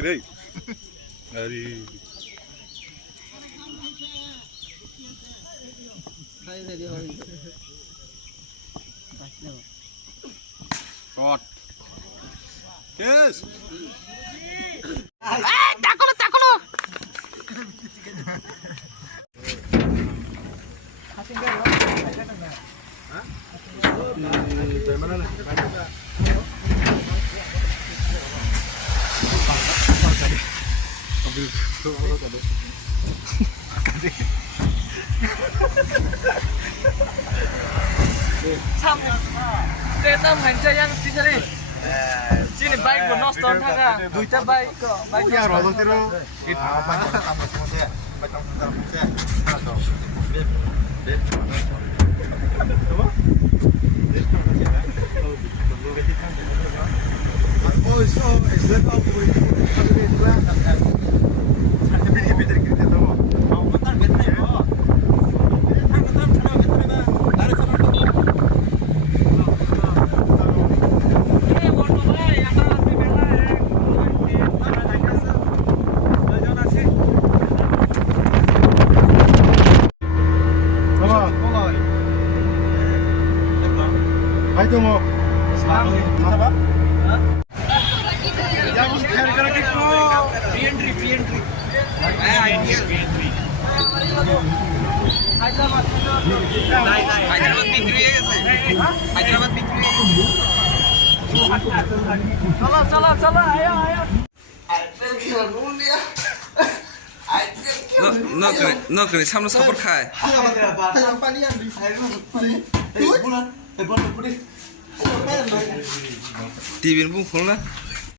থেকে রে আরে shot yes টাকলো টাকলো 참 내가 한자양 비살이 지금 바이크 너스턴 타가 두이타 바이크 야 로도티로 Ayo mau. Apa? Ya musti khayal karo kiko. Re-entry. Hyderabad বিক্রি হয়ে গেছে। হায়দ্রাবাদ বিক্রি। চলো আয়ো। No kene samno support khai. TV bung khol na.